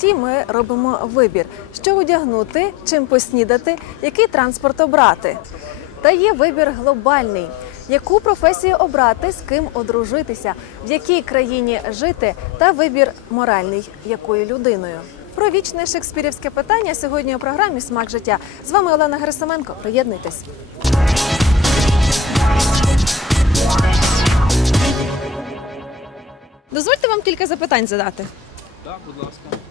Житті ми робимо вибір, що одягнути, чим поснідати, який транспорт обрати. Та є вибір глобальний. Яку професію обрати, з ким одружитися, в якій країні жити, та вибір моральний, якою людиною. Про вічне шекспірівське питання сьогодні у програмі Смак життя. З вами Олена Герасименко. Приєднуйтесь. Дозвольте вам кілька запитань задати. Так, будь ласка.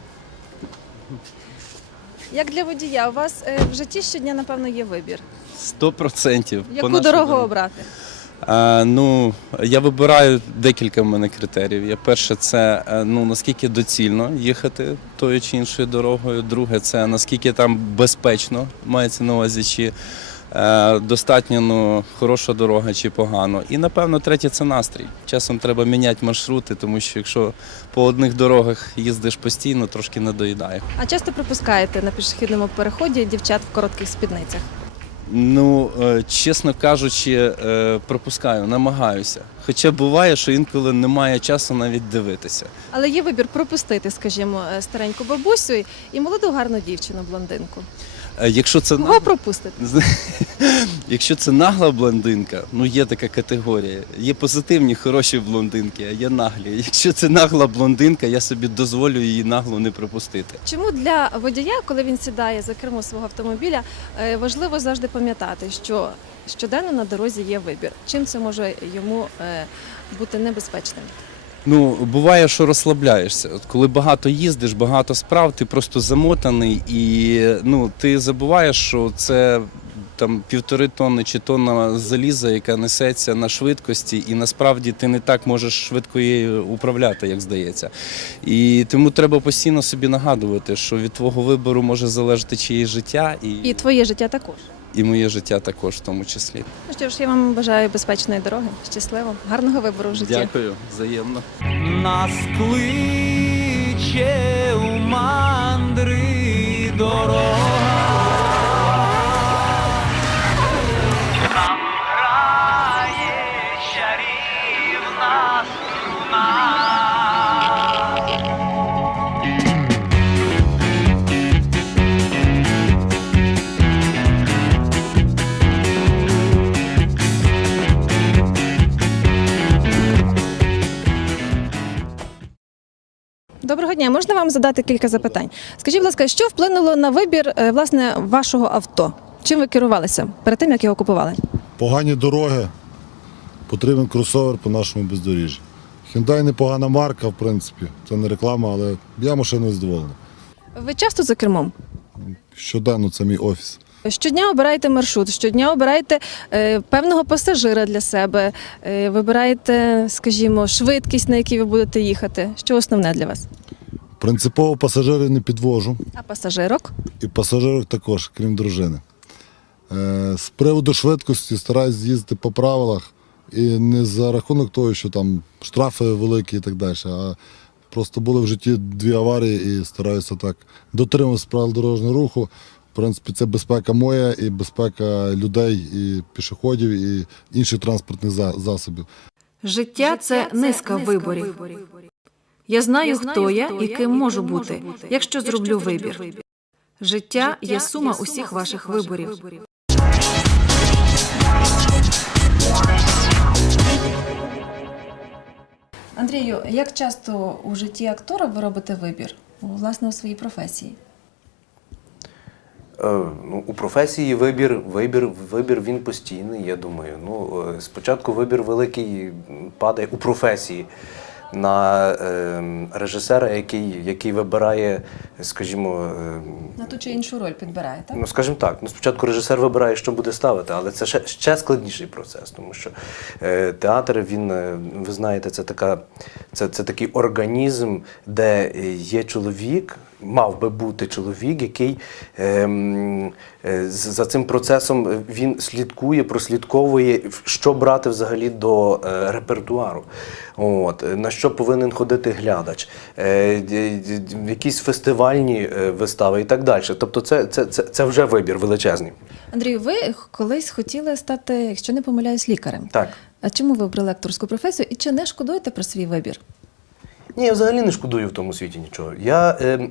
Як для водія, у вас е, в житті щодня, напевно, є вибір. Сто процентів. Яку дорогу обрати? А, ну, я вибираю декілька в мене критеріїв. Я перше, це е, ну наскільки доцільно їхати тою чи іншою дорогою. Друге, це наскільки там безпечно мається на увазі, чи достатньо ну, хороша дорога чи погано. І напевно, третє це настрій. Часом треба міняти маршрути, тому що якщо по одних дорогах їздиш постійно, трошки надоїдає. А часто пропускаєте на пішохідному переході дівчат в коротких спідницях? Ну, е, чесно кажучи, е, пропускаю, намагаюся. Хоча буває, що інколи немає часу навіть дивитися. Але є вибір пропустити, скажімо, е, стареньку бабусю і молоду гарну дівчину блондинку. Е, Якщо це Кого нагла, пропустите? якщо це нагла блондинка, ну є така категорія. Є позитивні, хороші блондинки, а є наглі. Якщо це нагла блондинка, я собі дозволю її нагло не пропустити. Чому для водія, коли він сідає за кермо свого автомобіля, е, важливо завжди пам'ятати, що щоденно на дорозі є вибір. Чим це може йому е, бути небезпечним? Ну, буває, що розслабляєшся. От коли багато їздиш, багато справ, ти просто замотаний і ну, ти забуваєш, що це там півтори тонни чи тонна заліза, яка несеться на швидкості, і насправді ти не так можеш швидко її управляти, як здається. І тому треба постійно собі нагадувати, що від твого вибору може залежати чиєсь життя, і, І твоє життя також. І моє життя також в тому числі. Ну що ж, я вам бажаю безпечної дороги, щасливо, гарного вибору в житті. Дякую, взаємно. нас кличе у мандри дорога. Дня, можна вам задати кілька запитань? Скажіть, будь ласка, що вплинуло на вибір е, власне вашого авто? Чим ви керувалися перед тим, як його купували? Погані дороги, потрібен кросовер по нашому бездоріжжі. Hyundai непогана марка, в принципі, це не реклама, але я машиною задоволений. Ви часто за кермом? Щоденно це мій офіс. Щодня обираєте маршрут, щодня обираєте е, певного пасажира для себе, е, вибираєте, скажімо, швидкість, на якій ви будете їхати. Що основне для вас? Принципово пасажирів не підвожу, А пасажирок? і пасажирок також, крім дружини. Е, З приводу швидкості стараюсь їздити по правилах і не за рахунок того, що там штрафи великі і так далі, а просто були в житті дві аварії і стараюся так дотримуватися правил дорожнього руху. В принципі, це безпека моя і безпека людей, і пішоходів, і інших транспортних засобів. Життя це низка виборів. Я знаю, хто я і ким можу бути, якщо зроблю вибір. Життя є сума усіх ваших виборів. Андрію, як часто у житті актора ви робите вибір? Власне, у своїй професії? Е, Ну, у професії вибір, вибір, вибір він постійний, я думаю. Ну, е, спочатку вибір великий падає у професії на е, режисера, який, який вибирає, скажімо, е, На ту чи іншу роль підбирає, так? Ну, скажімо так, ну спочатку режисер вибирає, що буде ставити, але це ще, ще складніший процес, тому що е, театр, він, е, ви знаєте, це така, це, це такий організм, де є чоловік, мав би бути чоловік, який ем, е, за цим процесом е, він слідкує, прослідковує, що брати взагалі до е, репертуару. От, на що повинен ходити глядач, е, якісь фестивальні вистави і так далі. Тобто, це, це, це, це вже вибір величезний. Андрію, ви колись хотіли стати, якщо не помиляюсь, лікарем. Так. А чому ви обрали акторську професію і чи не шкодуєте про свій вибір? Ні, я взагалі не шкодую в тому світі нічого. Я, е,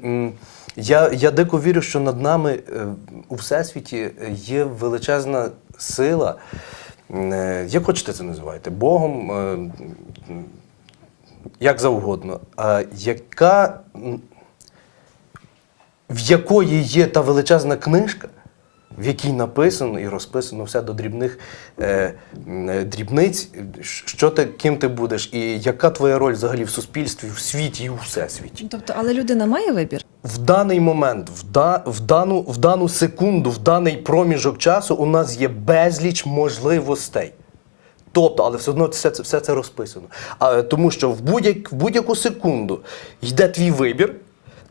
я, я дико вірю, що над нами е, у всесвіті є величезна сила. Е, як хочете це називайте, Богом, е, як завгодно. А яка, в якої є та величезна книжка, в якій написано і розписано все до дрібних е, е, дрібниць, що ти, ким ти будеш, і яка твоя роль взагалі в суспільстві, в світі і у всесвіті. Тобто, але людина має вибір? В даний момент, в, да, в, дану, в дану секунду, в даний проміжок часу у нас є безліч можливостей. Тобто, але все одно все це, все це розписано. А, е, тому що в, будь-як, в будь-яку секунду йде твій вибір,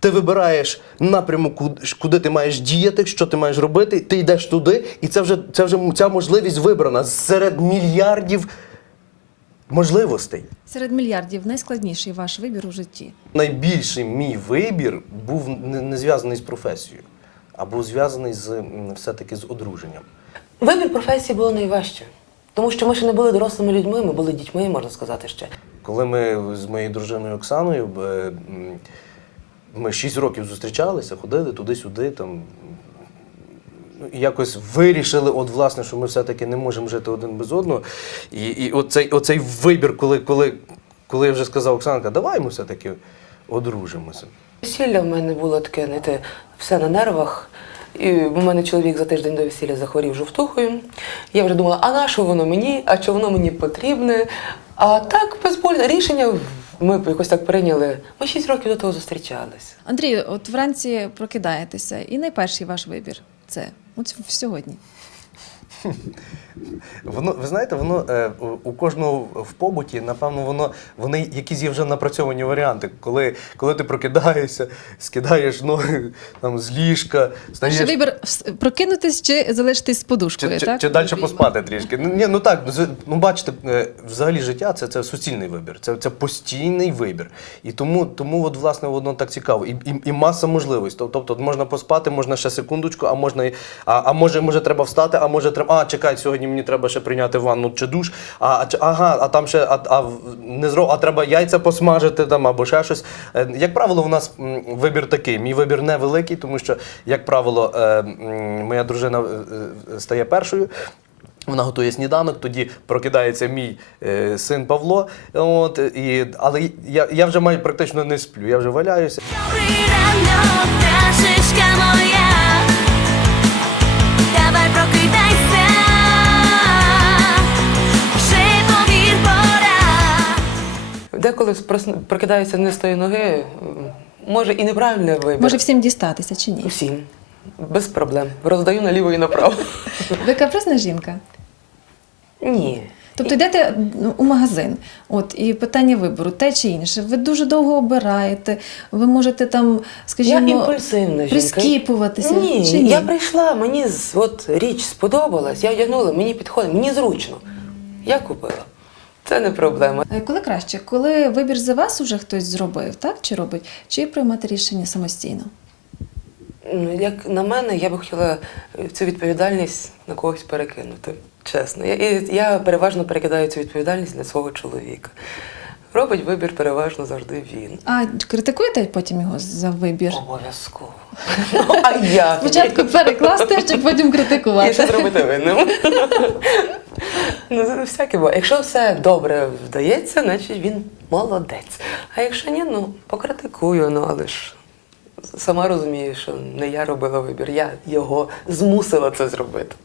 ти вибираєш напрямок, куди, куди ти маєш діяти, що ти маєш робити, ти йдеш туди, і це вже, це вже ця можливість вибрана серед мільярдів можливостей. Серед мільярдів найскладніший ваш вибір у житті. Найбільший мій вибір був не, не зв'язаний з професією, а був зв'язаний з все-таки з одруженням. Вибір професії було найважче, тому що ми ще не були дорослими людьми, ми були дітьми, можна сказати ще. Коли ми з моєю дружиною Оксаною е, ми 6 років зустрічалися, ходили туди-сюди, там ну, якось вирішили, от власне, що ми все-таки не можемо жити один без одного. І, і оцей, оцей вибір, коли, коли, коли я вже сказав Оксанка, давай ми все-таки одружимося. Весілля в мене було таке, знаєте, все на нервах. І у мене чоловік за тиждень до весілля захворів жовтухою. Я вже думала, а на що воно мені, а чи воно мені потрібне? А так, безбольне рішення ми якось так прийняли. Ми шість років до того зустрічалися. Андрію, от вранці прокидаєтеся, і найперший ваш вибір це от сьогодні. Воно, ви знаєте, воно е, у- кожного в побуті, напевно, воно вони якісь є вже напрацьовані варіанти. Коли, коли ти прокидаєшся, скидаєш ноги там з ліжка, стаєш. вибір вс- прокинутись чи залишитись з подушкою, Чи, чи, так? чи далі поспати трішки? Ну, ні, ну так, з- ну бачите, е, взагалі життя це, це суцільний вибір, це, це постійний вибір. І тому, тому от, власне, воно так цікаво. І, і, і маса можливостей. Тобто можна поспати, можна ще секундочку, а можна і- а, а може, може треба встати, а може треба. А, чекай, сьогодні мені треба ще прийняти ванну чи душ. А, ага, а там ще а, а, не зро, а треба яйця посмажити там або ще щось. Е, Як правило, у нас вибір такий. Мій вибір невеликий, тому що, як правило, е, моя дружина е, стає першою. Вона готує сніданок, тоді прокидається мій е, син Павло. От, і, але я, я вже майже практично не сплю, я вже валяюся. Добрий ранок, пташечка Деколи прокидаюся не з тої ноги, може і неправильний вибір. Може всім дістатися чи ні? Всім. Без проблем. Роздаю наліво і направо. Ви капризна жінка? Ні. Тобто йдете ну, у магазин, от і питання вибору, те чи інше. Ви дуже довго обираєте, ви можете там, скажімо, я імпульсивна прискіпуватися. Ні, чи ні? я прийшла, мені от річ сподобалась, я одягнула, мені підходить, мені зручно. Я купила. Це не проблема. Е, Коли краще, коли вибір за вас уже хтось зробив, так чи робить, чи приймати рішення самостійно? Ну, Як на мене, я би хотіла е, цю відповідальність на когось перекинути. Чесно. Я, я переважно перекидаю цю відповідальність на свого чоловіка. Робить вибір переважно завжди він. А критикуєте потім його за вибір? Обов'язково. Ну, а я Спочатку перекласти, щоб потім І що зробити винним. ну, всяке буває. Якщо все добре вдається, значить він молодець. А якщо ні, ну покритикую, ну але ж сама розумію, що не я робила вибір, я його змусила це зробити.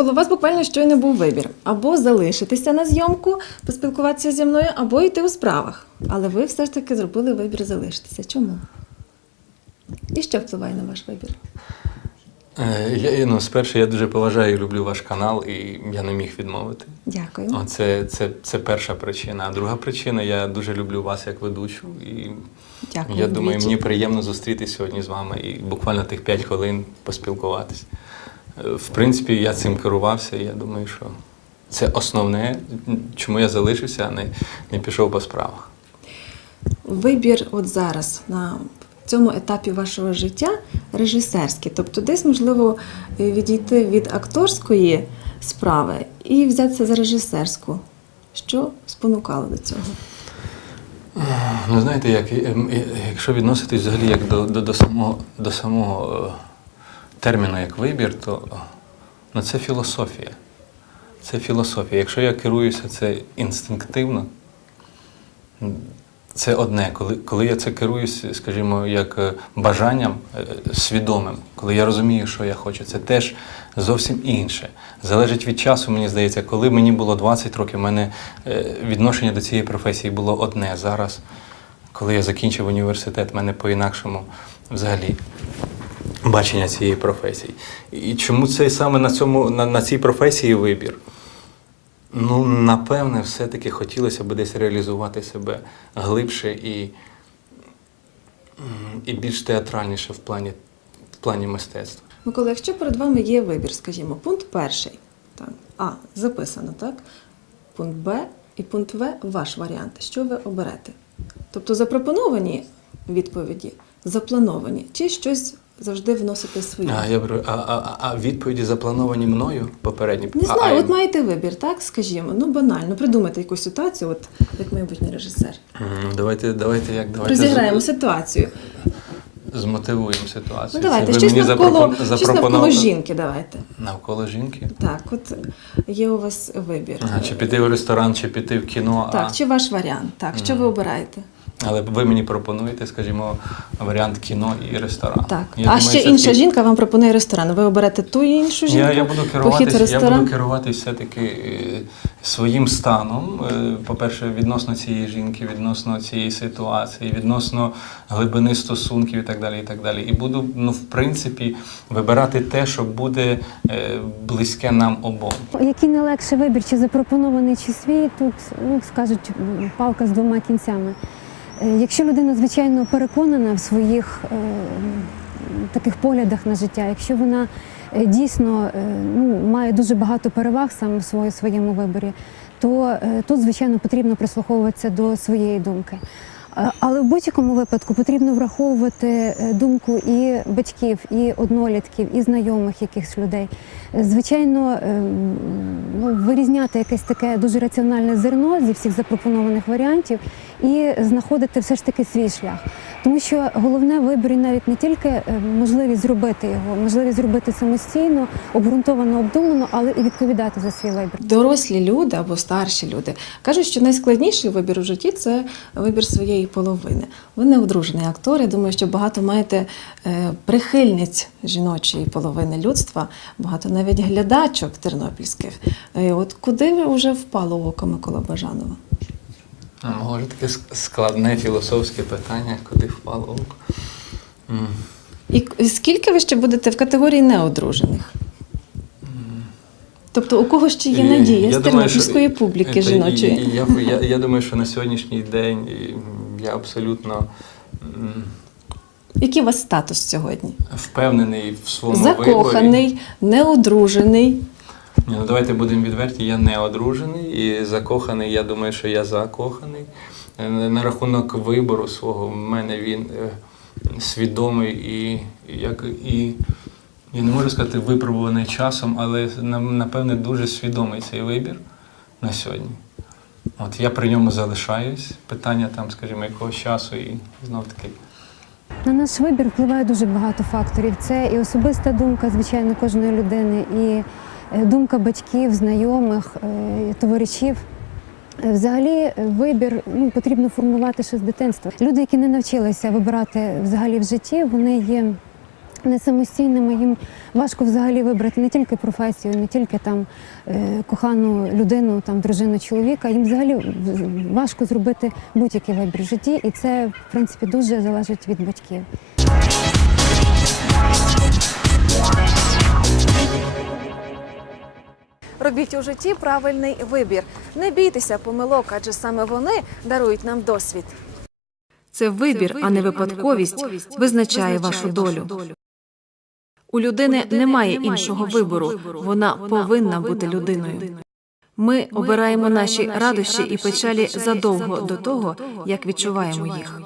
Микола, у вас буквально щойно був вибір: або залишитися на зйомку, поспілкуватися зі мною, або йти у справах. Але ви все ж таки зробили вибір залишитися. Чому? І що впливає на ваш вибір? Е, Я, ну, спершу я дуже поважаю і люблю ваш канал, і я не міг відмовити. Дякую. Оце це, це перша причина. А друга причина, я дуже люблю вас як ведучу. І Дякую. я думаю, мені приємно зустрітися сьогодні з вами і буквально тих 5 хвилин поспілкуватися. В принципі, я цим керувався, і я думаю, що це основне, чому я залишився, а не, не пішов по справах. Вибір от зараз на цьому етапі вашого життя режисерський. Тобто, десь можливо е, відійти від акторської справи і взятися за режисерську. Що спонукало до цього? Ну, знаєте, як, ем, е, якщо відноситись взагалі як до, до, до самого, до самого е, терміну як вибір, то ну, це філософія. Це філософія. Якщо я керуюся це інстинктивно, це одне. Коли, коли я це керуюся, скажімо, як е, бажанням е, свідомим, коли я розумію, що я хочу, це теж зовсім інше. Залежить від часу, мені здається, коли мені було 20 років, в мене е, відношення до цієї професії було одне. Зараз, коли я закінчив університет, в мене по-інакшому взагалі бачення цієї професії. І чому це саме на, цьому, на, на цій професії вибір? Ну, напевне, все-таки хотілося б десь реалізувати себе глибше і, і більш театральніше в плані, в плані мистецтва. Микола, якщо перед вами є вибір, скажімо, пункт перший, так, А, записано, так? Пункт Б і пункт В ваш варіант. Що ви оберете? Тобто запропоновані відповіді, заплановані, чи щось завжди вносите своє? А, я беру, а, а, а відповіді заплановані мною попередні? Не знаю, а, от маєте вибір, так, скажімо, ну банально, придумайте якусь ситуацію, от як майбутній режисер. Давайте, давайте, як давайте Розіграємо ситуацію. змотивуємо ситуацію. Ну давайте, щось навколо, запропон- щось навколо жінки давайте. Навколо жінки? Так, от є у вас вибір. Ага, чи піти в ресторан, чи піти в кіно. Так, а... чи ваш варіант? Так, що ви обираєте? Але ви мені пропонуєте, скажімо, варіант кіно і ресторан. Так. Я а думаю, ще інша жінка вам пропонує ресторан. Ви оберете ту іншу жінку? Я, я буду керуватись, я буду керуватись все-таки е, своїм станом. Е, По-перше, відносно цієї жінки, відносно цієї ситуації, відносно глибини стосунків і так далі. І так далі. І буду, ну, в принципі, вибирати те, що буде е, близьке нам обом. Який найлегший вибір, чи запропонований, чи свій, тут ну, скажуть палка з двома кінцями. Е, Якщо людина, звичайно, переконана в своїх е, таких поглядах на життя, якщо вона е, дійсно ну, має дуже багато переваг саме в своєму виборі, то тут, звичайно, потрібно прислуховуватися до своєї думки. Але в будь-якому випадку потрібно враховувати думку і батьків, і однолітків, і знайомих якихось людей. Звичайно, е, ну, вирізняти якесь таке дуже раціональне зерно зі всіх запропонованих варіантів і знаходити все ж таки свій шлях. Тому що головне в виборі навіть не тільки е, можливість зробити його, можливість зробити самостійно, обґрунтовано, обдумано, але і відповідати за свій вибір. Дорослі люди або старші люди кажуть, що найскладніший вибір у житті це вибір своєї половини. Ви не одружений актор. Я думаю, що багато маєте е, прихильниць жіночої половини людства, багато навіть глядачок тернопільських. Е, От куди ви вже впало око Микола Бажанова? А, Може таке складне філософське питання, куди впало око. І скільки ви ще будете в категорії неодружених? Тобто у кого ще є надія Е, я з тернопільської що- публіки Та, жіночої? Я, я, я думаю, що на сьогоднішній день я абсолютно Який у вас статус сьогодні? впевнений в своєму виборі. Закоханий, неодружений. Ні, ну давайте будемо відверті. Я не одружений і закоханий. Я думаю, що я закоханий. Е, На рахунок вибору свого в мене він е, свідомий і як і. Я не можу сказати випробуваний часом, але напевне дуже свідомий цей вибір на сьогодні. От я при ньому залишаюсь. Питання там, скажімо, якогось часу, і знов таки На наш вибір впливає дуже багато факторів. Це і особиста думка, звичайно, кожної людини, і е, думка батьків, знайомих, е, товаришів. Е, Взагалі, вибір ну, потрібно формувати ще з дитинства. Люди, які не навчилися вибирати взагалі в житті, вони є не самостійними. Їм важко взагалі вибрати не тільки професію, не тільки там е, кохану людину, там дружину чоловіка. Їм взагалі важко зробити будь-який вибір в житті, і це в принципі дуже залежить від батьків. Робіть у житті правильний вибір. Не бійтеся помилок, адже саме вони дарують нам досвід. Це вибір, а не випадковість, визначає вашу долю. У людини немає іншого вибору, вона повинна бути людиною. Ми обираємо наші радощі і печалі задовго до того, як відчуваємо їх.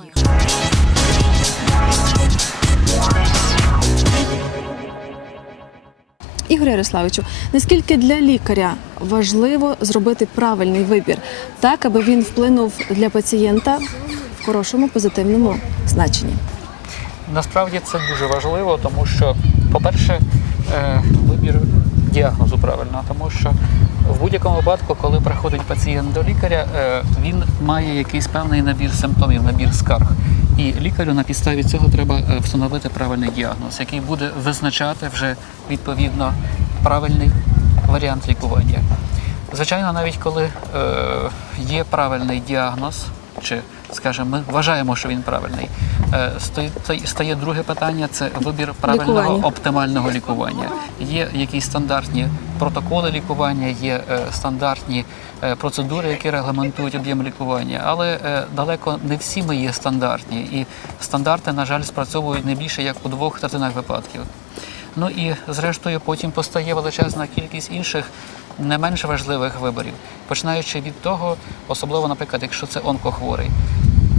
Ігор Ярославичу, наскільки для лікаря важливо зробити правильний вибір, так аби він вплинув для пацієнта в хорошому позитивному значенні? Насправді це дуже важливо, тому що, по-перше, е, вибір діагнозу правильно, тому що в будь-якому випадку, коли приходить пацієнт до лікаря, е, він має якийсь певний набір симптомів, набір скарг. І лікарю на підставі цього треба е, встановити правильний діагноз, який буде визначати вже відповідно правильний варіант лікування. Звичайно, навіть коли є правильний діагноз, чи, скажімо, ми вважаємо, що він правильний, е, стоїть, стає друге питання це вибір правильного Лікування. оптимального лікування. Є якісь стандартні протоколи лікування, є е, стандартні е, процедури, які регламентують об'єм лікування, але далеко не всі ми є стандартні. І стандарти, на жаль, спрацьовують не більше як у двох третинах випадків. Ну і зрештою потім постає величезна кількість інших не менш важливих виборів, починаючи від того, особливо, наприклад, якщо це онкохворий,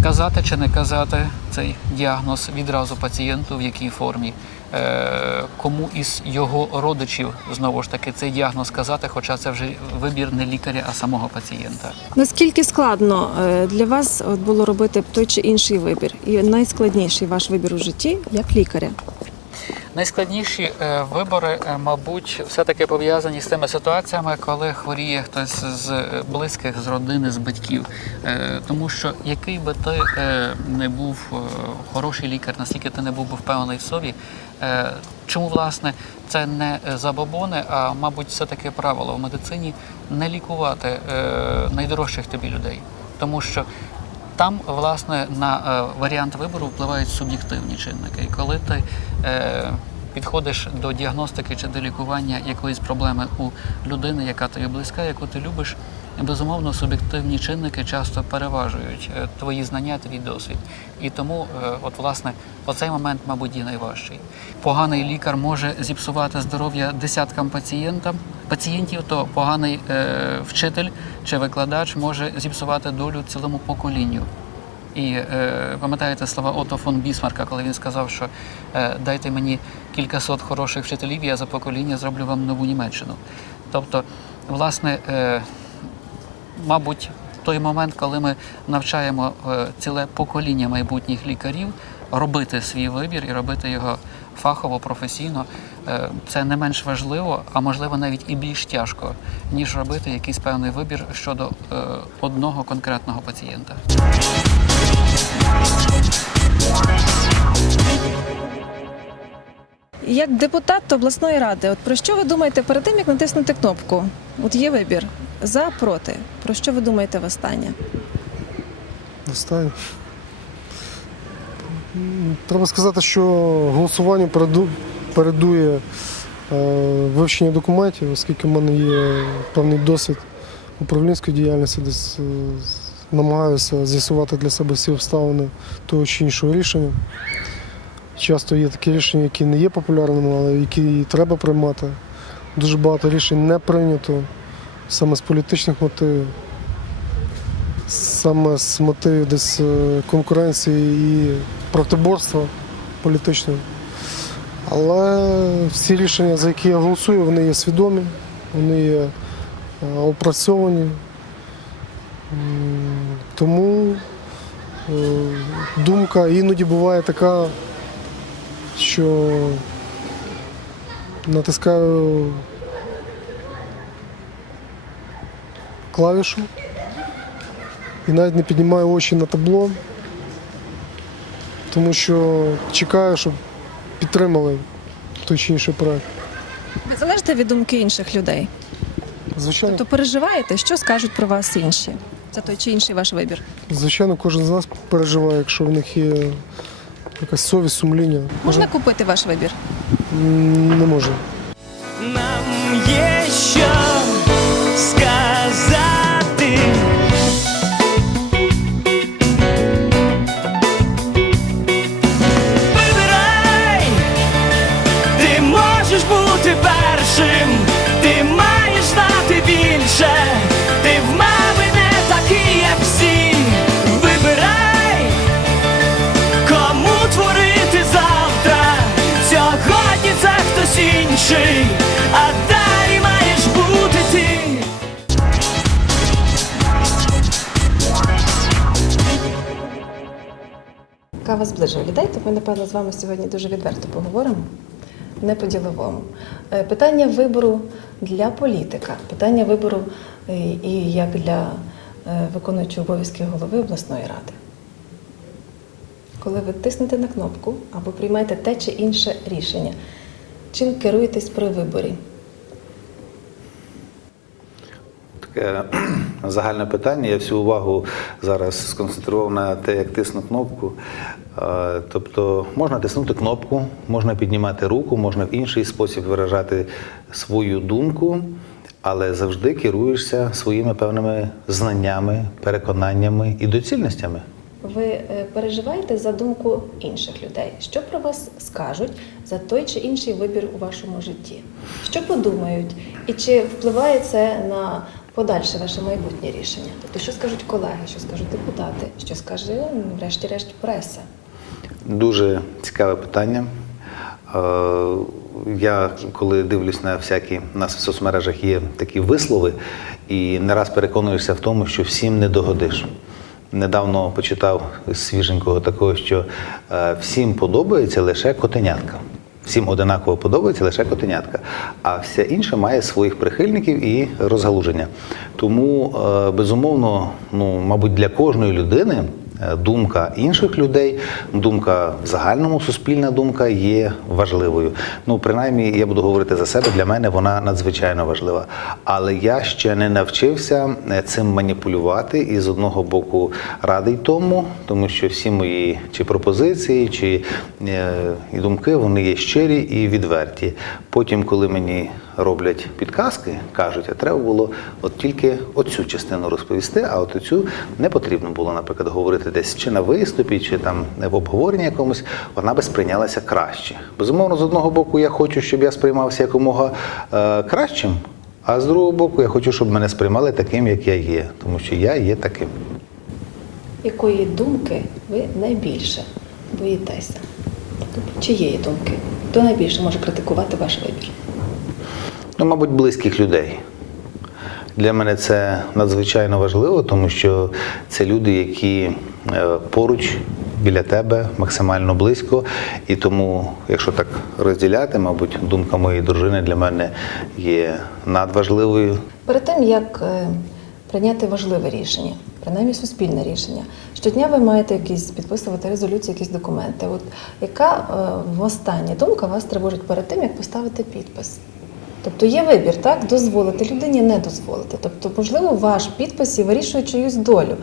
казати чи не казати цей діагноз відразу пацієнту, в якій формі, е, кому із його родичів знову ж таки цей діагноз казати, хоча це вже вибір не лікаря, а самого пацієнта. Наскільки складно е, для вас було робити той чи інший вибір? І найскладніший ваш вибір у житті як лікаря? Найскладніші е, вибори, е, мабуть, все-таки пов'язані з тими ситуаціями, коли хворіє хтось з е, близьких, з родини, з батьків. Тому що який би ти не був хороший лікар, наскільки ти не був би впевнений в собі, чому власне це не забобони, а мабуть, все-таки правило в медицині не лікувати найдорожчих тобі людей. Тому що там, власне, на е, варіант вибору впливають суб'єктивні чинники. І коли ти е, підходиш до діагностики чи до лікування якоїсь проблеми у людини, яка тобі близька, яку ти любиш, безумовно, суб'єктивні чинники часто переважують е, твої знання, твій досвід. І тому, е, от, власне, оцей момент, мабуть, є найважчий. Поганий лікар може зіпсувати здоров'я десяткам пацієнтам, пацієнтів, то поганий е, вчитель чи викладач може зіпсувати долю цілому поколінню. І е, пам'ятаєте слова Ото фон Бісмарка, коли він сказав, що е, дайте мені кількасот хороших вчителів, я за покоління зроблю вам нову Німеччину. Тобто, власне, е, мабуть, той момент, коли ми навчаємо е, ціле покоління майбутніх лікарів робити свій вибір і робити його фахово, професійно, е, це не менш важливо, а можливо навіть і більш тяжко, ніж робити якийсь певний вибір щодо е, одного конкретного пацієнта. Як депутат обласної ради, от про що ви думаєте перед тим, як натиснути кнопку? От є вибір за проти. Про що ви думаєте востаннє? Останнє. М, Треба сказати, що голосуванню переду- передує е, вивчення документів, оскільки в мене є певний досвід управлінської діяльності, десь е, намагаюся з'ясувати для себе всі обставини того чи іншого рішення. Часто є такі рішення, які не є популярними, але які треба приймати. Дуже багато рішень не прийнято саме з політичних мотивів саме з мотивів десь е, конкуренції і протиборства політичного. Але всі рішення, за які я голосую, вони є свідомі, вони є е, опрацьовані. Тому е, думка іноді буває така, що натискаю клавішу і навіть не піднімаю очі на табло, тому що чекаю, щоб підтримали той чи інший проект. Ви залежите від думки інших людей? Звичайно, Тобто переживаєте, що скажуть про вас інші? за той чи інший ваш вибір? звичайно, кожен з нас переживає, якщо в них є якась совість, сумління. Можна купити ваш вибір? М, Не можу. Нам є що сказати. Зближує людей, то ми, напевно, з вами сьогодні дуже відверто поговоримо, не по-діловому. Е, Питання вибору для політика, питання вибору е, і як для е, виконуючого обов'язки голови обласної ради. Коли ви тиснете на кнопку або приймаєте те чи інше рішення, чим керуєтесь при виборі? Таке загальне питання. Я всю увагу зараз сконцентрував на те, як тисну кнопку. Е, Тобто можна тиснути кнопку, можна піднімати руку, можна в інший спосіб виражати свою думку, але завжди керуєшся своїми певними знаннями, переконаннями і доцільностями. Ви е, переживаєте за думку інших людей? Що про вас скажуть за той чи інший вибір у вашому житті? Що подумають? І чи впливає це на подальше ваше майбутнє рішення? Тобто, що скажуть колеги, що скажуть депутати, що скаже, ну, врешті-решт, преса? Дуже цікаве питання. Е, Я коли дивлюсь на всякі у соцмережах є такі вислови, і не раз переконуєшся в тому, що всім не догодиш. Недавно почитав свіженького такого, що е, всім подобається лише котенятка. Всім одинаково подобається лише котенятка, а все інше має своїх прихильників і розгалуження. Тому, е, безумовно, ну, мабуть, для кожної людини думка інших людей, думка в загальному суспільна думка є важливою. Ну, принаймні, я буду говорити за себе, для мене вона надзвичайно важлива. Але я ще не навчився е, цим маніпулювати і з одного боку радий тому, тому що всі мої чи пропозиції, чи е, і думки вони є щирі і відверті. Потім, коли мені роблять підказки, кажуть, а треба було от тільки оцю частину розповісти, а от оцю не потрібно було, наприклад, говорити десь чи на виступі, чи там в обговоренні якомусь, вона би сприйнялася краще. Безумовно, з одного боку, я хочу, щоб я сприймався якомога е, кращим, а з другого боку, я хочу, щоб мене сприймали таким, як я є, тому що я є таким. Якої думки ви найбільше боїтеся? Чиєї думки? Хто найбільше може критикувати ваш вибір? Ну, мабуть, близьких людей. Для мене це надзвичайно важливо, тому що це люди, які е, поруч біля тебе максимально близько. І тому, якщо так розділяти, мабуть, думка моєї дружини для мене є надважливою. Перед тим як е, прийняти важливе рішення, принаймні суспільне рішення, щодня ви маєте якісь підписувати резолюції, якісь документи. От яка е, остання думка вас тривожить перед тим, як поставити підпис? Тобто є вибір, так? Дозволити людині, не дозволити. Тобто, можливо, ваш підпис і вирішує чиюсь долю.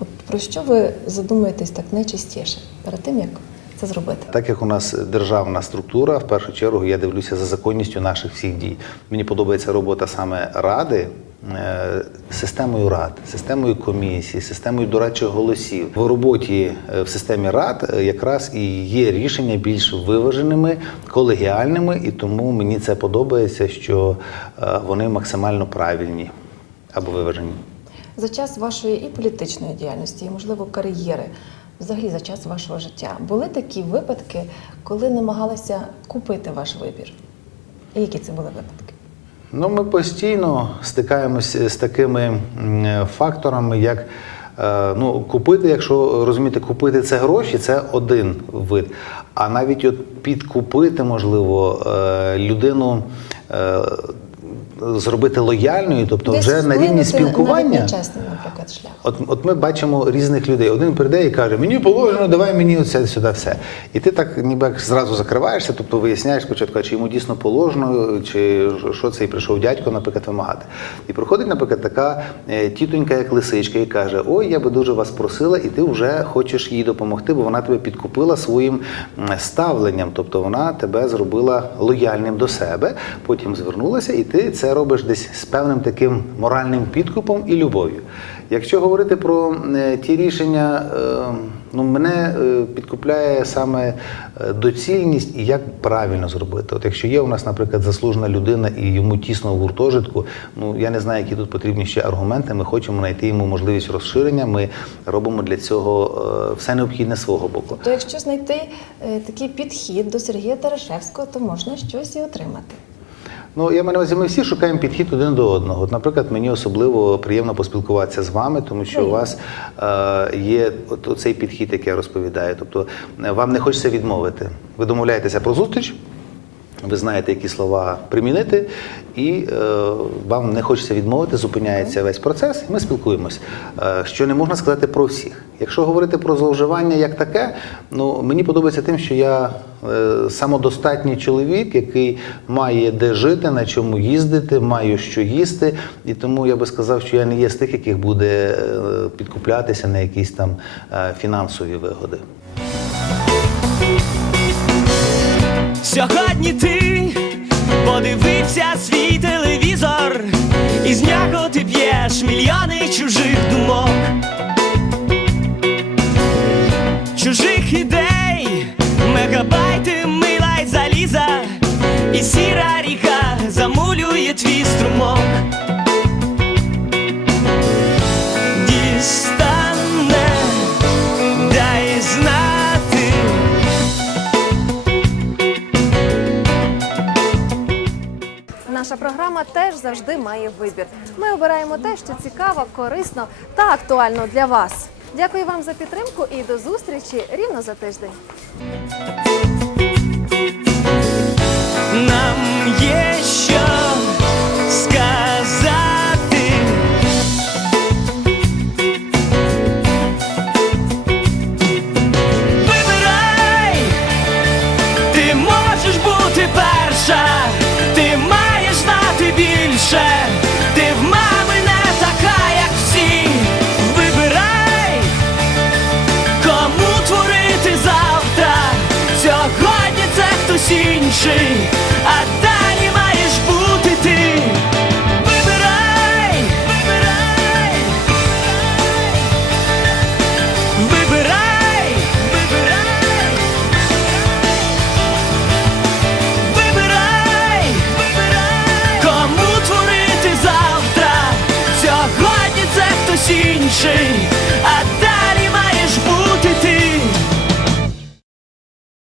От про що ви задумуєтесь так найчастіше перед тим, як це зробити? Так як у нас державна структура, в першу чергу я дивлюся за законністю наших всіх дій. Мені подобається робота саме ради. Е, Системою рад, системою комісій, системою дорадчих голосів в роботі е, в системі рад е, якраз і є рішення більш виваженими, колегіальними, і тому мені це подобається, що вони максимально правильні або виважені. За час вашої і політичної діяльності, і, можливо, кар'єри, взагалі за час вашого життя, були такі випадки, коли намагалися купити ваш вибір? І які це були випадки? Ну, ми постійно стикаємося з такими факторами, як е, ну, купити, якщо розуміти, купити це гроші, це один вид. А навіть от підкупити, можливо, е, людину. Зробити лояльною, тобто Десь вже на рівні спілкування. Навіть наприклад, шлях. От, от ми бачимо різних людей. Один прийде і каже, мені положено, давай мені оце сюди все. І ти так ніби як зразу закриваєшся, тобто виясняєш спочатку, чи йому дійсно положено, чи що це і прийшов дядько, наприклад, вимагати. І приходить, наприклад, така е, тітонька, як лисичка, і каже: Ой, я би дуже вас просила, і ти вже хочеш їй допомогти, бо вона тебе підкупила своїм ставленням. Тобто вона тебе зробила лояльним до себе, потім звернулася, і ти це робиш десь з певним таким моральним підкупом і любов'ю. Якщо говорити про е, ті рішення, е, ну мене е, підкупляє саме доцільність і як правильно зробити. От якщо є у нас, наприклад, заслужена людина і йому тісно в гуртожитку, ну я не знаю, які тут потрібні ще аргументи. Ми хочемо знайти йому можливість розширення. Ми робимо для цього все необхідне свого боку. То якщо знайти такий підхід до Сергія Тарашевського, то можна щось і отримати. Ну, я маю на увазі, ми всі шукаємо підхід один до одного. От, наприклад, мені особливо приємно поспілкуватися з вами, тому що у вас е, є от, цей підхід, який я розповідаю. Тобто е, вам не хочеться відмовити. Ви домовляєтеся про зустріч, ви знаєте, які слова примінити, і е, вам не хочеться відмовити, зупиняється весь процес, і ми спілкуємось. Е, що не можна сказати про всіх. Якщо говорити про зловживання як таке, ну мені подобається тим, що я е, самодостатній чоловік, який має де жити, на чому їздити, маю що їсти. І тому я би сказав, що я не є з тих, яких буде е, підкуплятися на якісь там е, фінансові вигоди. Сьогодні ти. Подивився свій телевізор, і з нього ти п'єш мільйони чужих думок, Теж завжди має вибір. Ми обираємо те, що цікаво, корисно та актуально для вас. Дякую вам за підтримку і до зустрічі рівно за тиждень. Нам є що сказати. Кому